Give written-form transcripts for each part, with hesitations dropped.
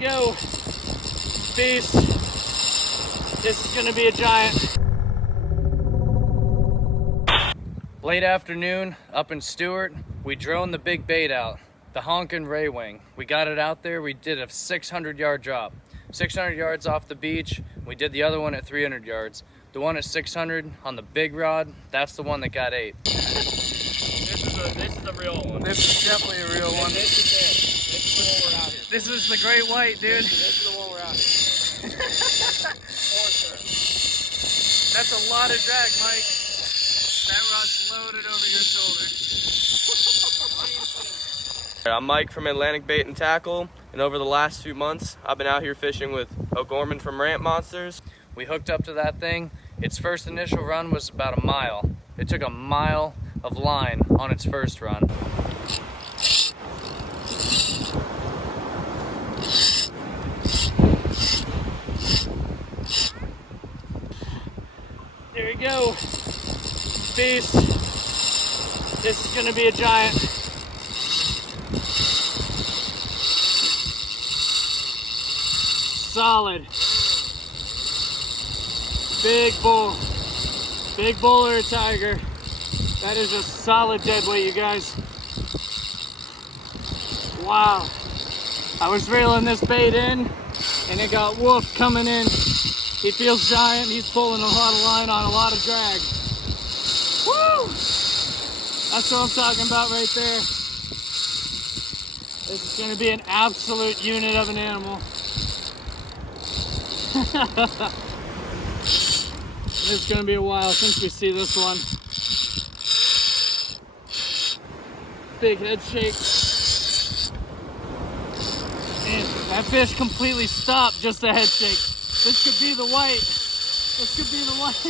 go. Beast. This is gonna be a giant. Late afternoon up in Stewart, we droned the big bait out, the honkin' ray wing. We got it out there, we did a 600-yard drop. 600 yards off the beach. We did the other one at 300 yards. The one at 600 on the big rod, that's the one that got ate. This is a real one. This is definitely a real one. This is it. This is the one we're out here. This is the great white, dude. This is the one we're out here. For sure. That's a lot of drag, Mike. That rod's loaded over your shoulder. I'm Mike from Atlantic Bait and Tackle, and over the last few months, I've been out here fishing with O'Gorman from Ramp Monsters. We hooked up to that thing. Its first initial run was about a mile. It took a mile of line on its first run. There we go. Beast. This is gonna be a giant. Solid. Big bull. Big bull or a tiger. That is a solid dead weight, you guys. Wow. I was reeling this bait in and it got wolf coming in. He feels giant. He's pulling a lot of line on a lot of drag. Woo! That's what I'm talking about right there. This is going to be an absolute unit of an animal. It's going to be a while since we see this one. Big head shake. And that fish completely stopped, just a head shake. This could be the white. This could be the white.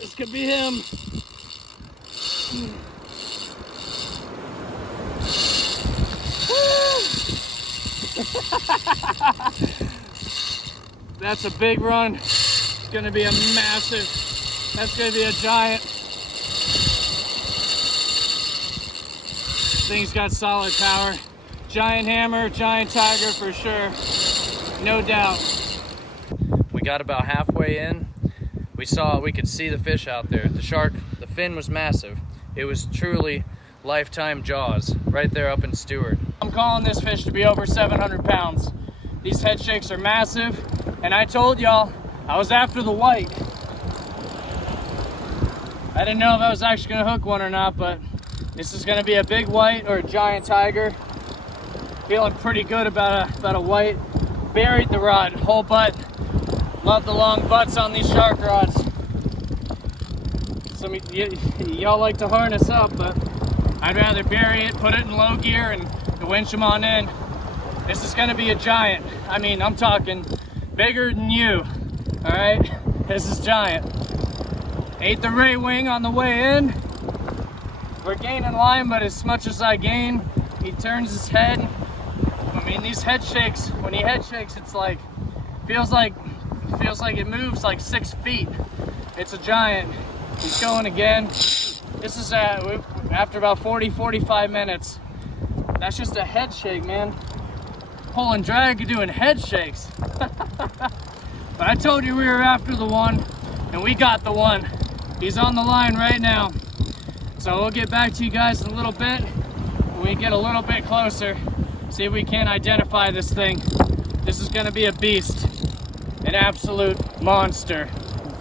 This could be him. That's a big run. It's gonna be a massive, that's gonna be a giant. Thing's got solid power. Giant hammer, giant tiger for sure. No doubt. We got about halfway in. We could see the fish out there. The shark, the fin was massive. It was truly lifetime jaws right there up in Stewart. I'm calling this fish to be over 700 pounds. These head shakes are massive, and I told y'all I was after the white. I didn't know if I was actually gonna hook one or not, but this is gonna be a big white or a giant tiger. Feeling pretty good about a white. Buried the rod, whole butt. Love the long butts on these shark rods. Some of y'all like to harness up, but I'd rather bury it, put it in low gear, and winch them on in. This is gonna be a giant. I mean, I'm talking bigger than you, all right? This is giant. Ate the ray wing on the way in. We're gaining line, but as much as I gain, he turns his head. I mean, these head shakes, when he head shakes, it's like, feels like it moves like 6 feet. It's a giant. He's going again. This is after about 45 minutes. That's just a head shake, man. Pulling drag, you're doing head shakes. But I told you we were after the one, and we got the one. He's on the line right now. So we'll get back to you guys in a little bit when we get a little bit closer. See if we can identify this thing. This is gonna be a beast. An absolute monster.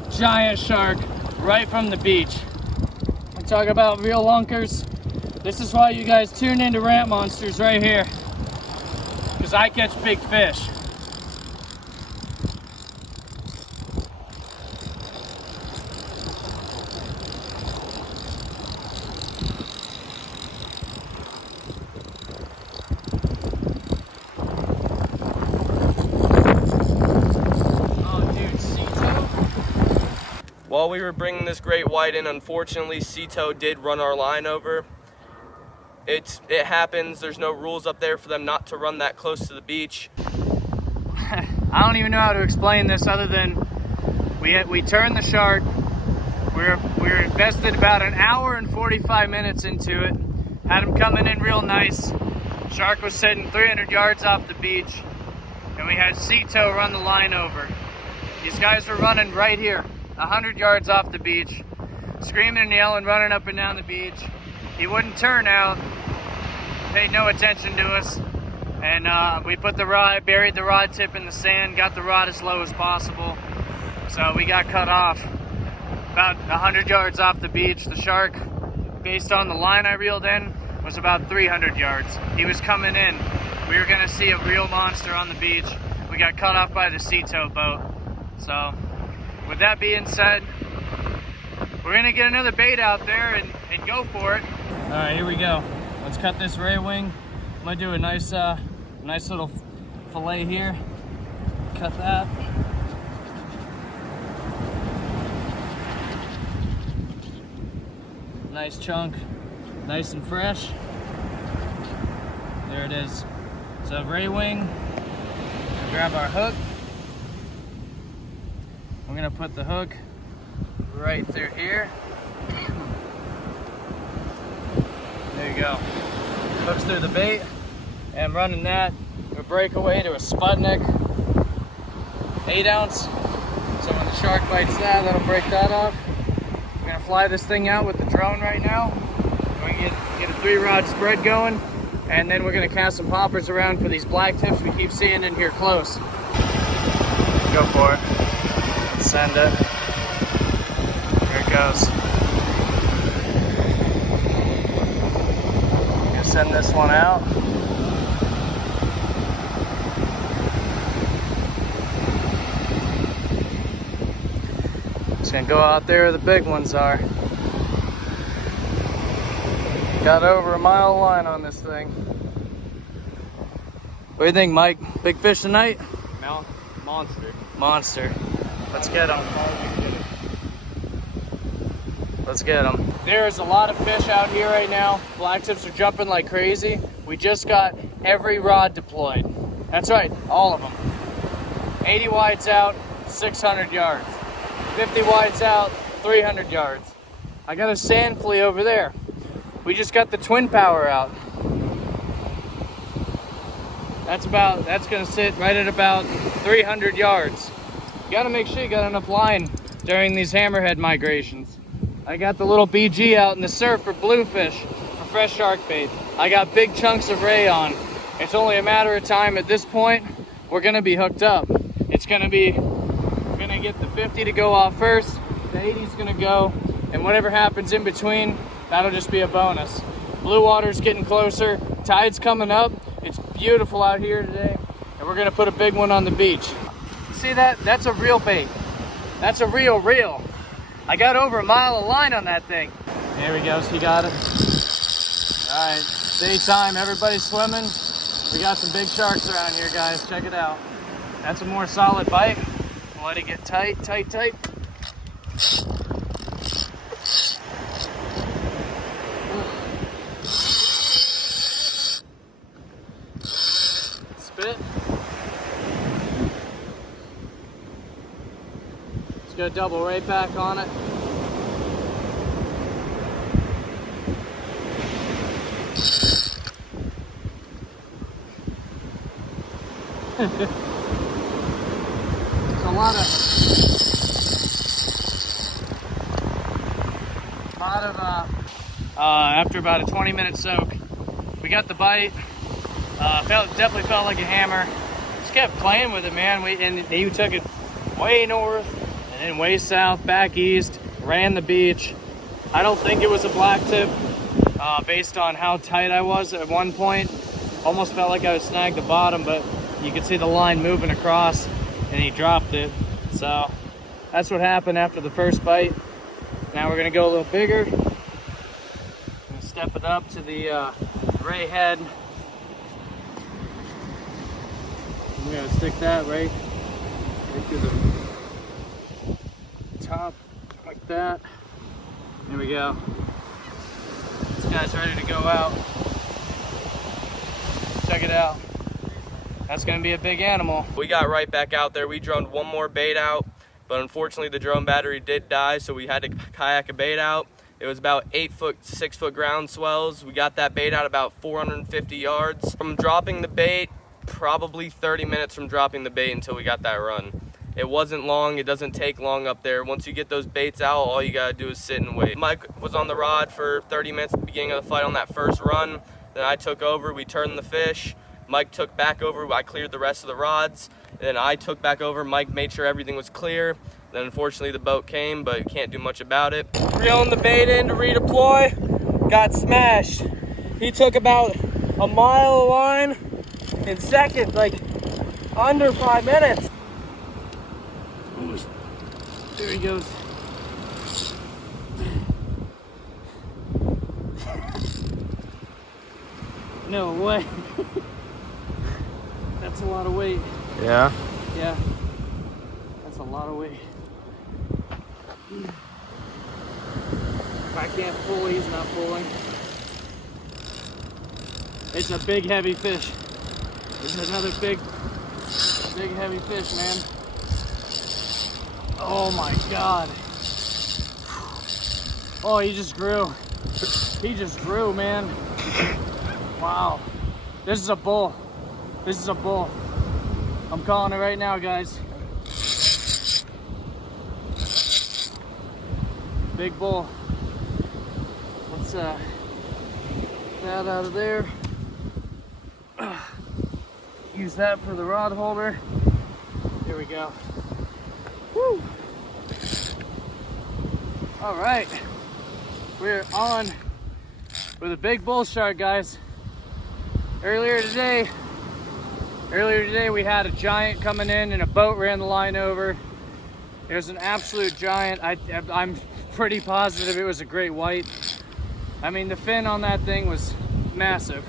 Giant shark right from the beach. I talk about real lunkers. This is why you guys tune into Ramp Monsters right here. Because I catch big fish. While we were bringing this great white in, unfortunately, Sea-Tow did run our line over. It happens. There's no rules up there for them not to run that close to the beach. I don't even know how to explain this other than we turned the shark. We're invested about an hour and 45 minutes into it. Had him coming in real nice. Shark was sitting 300 yards off the beach, and we had Cito run the line over. These guys were running right here, 100 yards off the beach, screaming and yelling, running up and down the beach. He wouldn't turn out, paid no attention to us, and we put the rod, buried the rod tip in the sand, got the rod as low as possible. So we got cut off about 100 yards off the beach. The shark, based on the line I reeled in, was about 300 yards. He was coming in. We were gonna see a real monster on the beach. We got cut off by the Cito boat. So, with that being said, we're gonna get another bait out there and go for it. All right, here we go. Let's cut this ray wing. I'm gonna do a nice little fillet here. Cut that. Nice chunk, nice and fresh. There it is. So ray wing, grab our hook. We're gonna put the hook right through here. There you go. Hooks through the bait. And I'm running that a breakaway to a Sputnik 8 ounce. So when the shark bites that, that'll break that off. We're gonna fly this thing out with the drone right now. We're gonna get a 3-rod spread going, and then we're gonna cast some poppers around for these black tips we keep seeing in here close. Go for it. Let's send it. Here it goes. I'm gonna send this one out. Just gonna go out there where the big ones are. Got over a mile line on this thing. What do you think, Mike? Big fish tonight? Monster. Monster. Let's get them. Let's get them. There's a lot of fish out here right now. Black tips are jumping like crazy. We just got every rod deployed. That's right, all of them. 80 wides out, 600 yards. 50 wides out, 300 yards. I got a sand flea over there. We just got the twin power out. That's gonna sit right at about 300 yards. You gotta make sure you got enough line during these hammerhead migrations. I got the little BG out in the surf for bluefish, for fresh shark bait. I got big chunks of ray on. It's only a matter of time at this point. We're gonna be hooked up. We're gonna get the 50 to go off first, the 80's gonna go, and whatever happens in between, that'll just be a bonus. Blue water's getting closer, tide's coming up. It's beautiful out here today, and we're gonna put a big one on the beach. See that? That's a real bait. That's a real reel. I got over a mile of line on that thing. There we go, she got it. All right, daytime, everybody's swimming. We got some big sharks around here, guys. Check it out. That's a more solid bite. Let it get tight, tight, tight. Spit. Just got a double ray pack on it. After about a 20-minute soak, we got the bite. Definitely felt like a hammer. Just kept playing with it, man. And he took it way north and then way south, back east, ran the beach. I don't think it was a black tip, based on how tight I was at one point. Almost felt like I was snagged the bottom, but you could see the line moving across, and he dropped it. So that's what happened after the first bite. Now we're gonna go a little bigger. Step it up to the ray head. I'm gonna stick that right to the top like that. There we go. This guy's ready to go out. Check it out. That's gonna be a big animal. We got right back out there. We droned one more bait out, but unfortunately the drone battery did die, so we had to kayak a bait out. It was about 6 foot ground swells. We got that bait out about 450 yards. From dropping the bait, probably 30 minutes from dropping the bait until we got that run. It wasn't long, it doesn't take long up there. Once you get those baits out, all you gotta do is sit and wait. Mike was on the rod for 30 minutes at the beginning of the fight on that first run. Then I took over, we turned the fish. Mike took back over, I cleared the rest of the rods. And then I took back over, Mike made sure everything was clear. Then unfortunately the boat came, but you can't do much about it. Reeling the bait in to redeploy, got smashed. He took about a mile of line in seconds, like under 5 minutes. Ooh, there he goes. No way. That's a lot of weight. Yeah? Yeah. That's a lot of weight. If I can't pull, he's not pulling. It's a big, heavy fish. It's another big, heavy fish, man. Oh my God. Oh, he just grew. He just grew, man. Wow. This is a bull. This is a bull. I'm calling it right now, guys. Big bull. Let's that out of there. Use that for the rod holder. Here we go. Woo! All right, we're on with a big bull shark, guys. Earlier today we had a giant coming in and a boat ran the line over. It was an absolute giant. I'm pretty positive it was a great white. I mean, the fin on that thing was massive.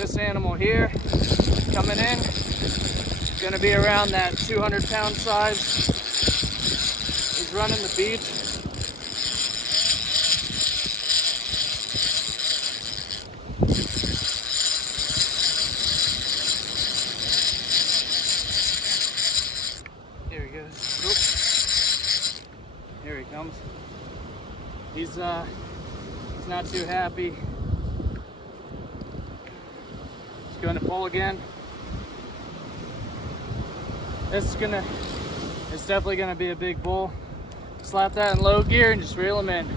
This animal here coming in is gonna be around that 200-pound size. He's running the beach. Here he goes. Oop. Here he comes. He's not too happy. He's going to pull again. It's definitely gonna be a big bull. Slap that in low gear and just reel him in.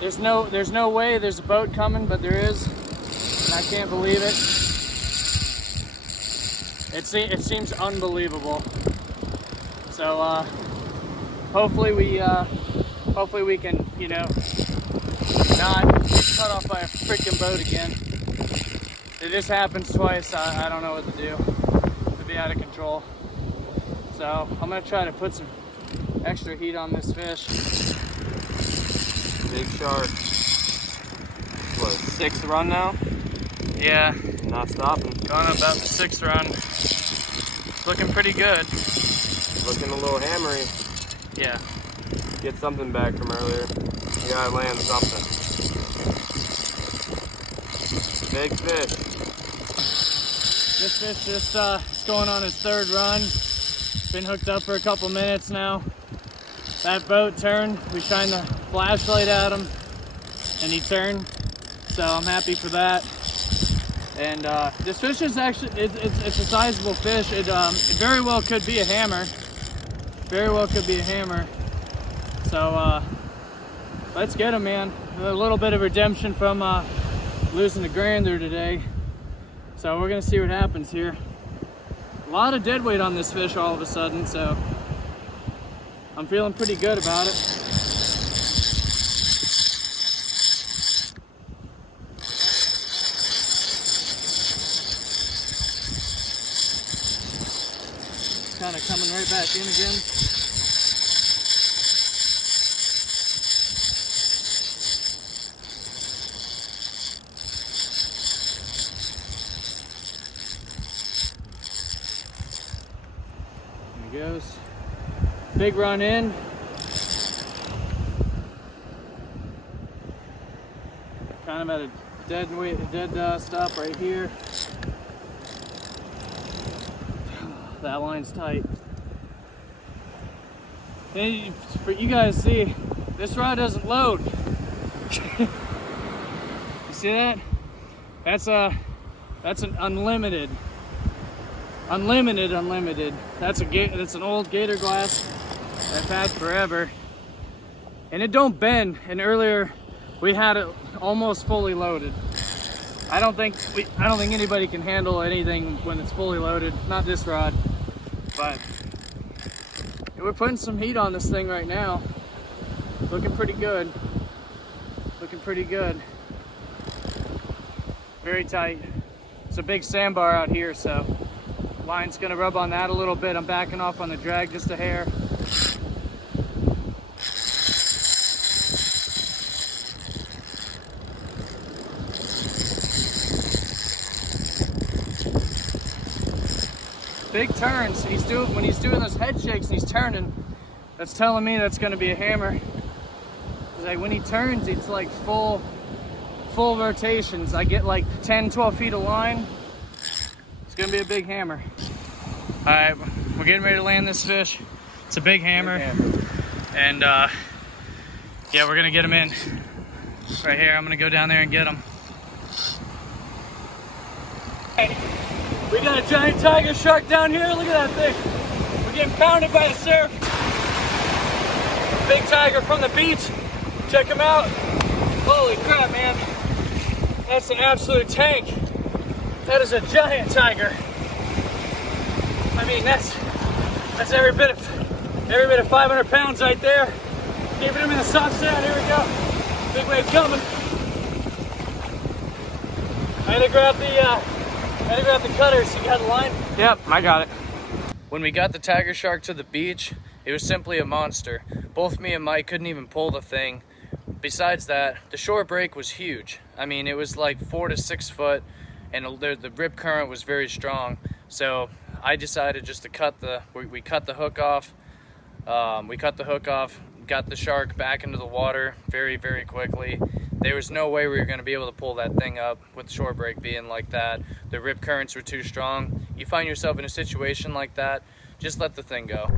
There's no way there's a boat coming, but there is, and I can't believe it. It seems unbelievable. So hopefully we can, you know, not get cut off by a freaking boat again. If this happens twice, I don't know what to do. It'll be out of control. So I'm gonna try to put some extra heat on this fish. Big shark. What, 6th run now? Yeah. Not stopping. Going about the 6th run. Looking pretty good. Looking a little hammery. Yeah. Get something back from earlier. You gotta land something. Big fish. This fish just is going on his 3rd run. Been hooked up for a couple minutes now. That boat turned. We shined the flashlight at him, and he turned. So I'm happy for that. And this fish is actually it's a sizable fish. It very well could be a hammer. Very well could be a hammer. So let's get him, man. A little bit of redemption from losing the grander today. So we're gonna see what happens here. A lot of dead weight on this fish all of a sudden, so I'm feeling pretty good about it. Kind of coming right back in again. There he goes. Big run in. Kind of at a dead stop right here. That line's tight. Hey, for you guys see, this rod doesn't load. You see that? That's an unlimited. That's an old gator glass that passed forever, and it don't bend. And earlier we had it almost fully loaded. I don't think anybody can handle anything when it's fully loaded. Not this rod, but we're putting some heat on this thing right now. Looking pretty good. Very tight. It's a big sandbar out here, so line's gonna rub on that a little bit. I'm backing off on the drag just a hair. Big turns. When he's doing those head shakes and he's turning, that's telling me that's gonna be a hammer. Like when he turns, it's like full rotations. I get like 10, 12 feet of line. It's gonna be a big hammer. All right, we're getting ready to land this fish. It's a big hammer. And yeah, we're gonna get him in right here. I'm gonna go down there and get him. Hey, we got a giant tiger shark down here. Look at that thing. We're getting pounded by the surf. Big tiger from the beach. Check him out. Holy crap, man. That's an absolute tank. That is a giant tiger. I mean, that's every bit of 500 pounds right there. Keeping him in the sunset. Here we go. Big wave coming. I had to grab the cutters. You got the line? Yep, I got it. When we got the tiger shark to the beach, it was simply a monster. Both me and Mike couldn't even pull the thing. Besides that, the shore break was huge. I mean, it was like 4 to 6 foot, and the rip current was very strong. So I decided just to we cut the hook off. Got the shark back into the water very, very quickly. There was no way we were going to be able to pull that thing up with the shore break being like that. The rip currents were too strong. You find yourself in a situation like that, just let the thing go.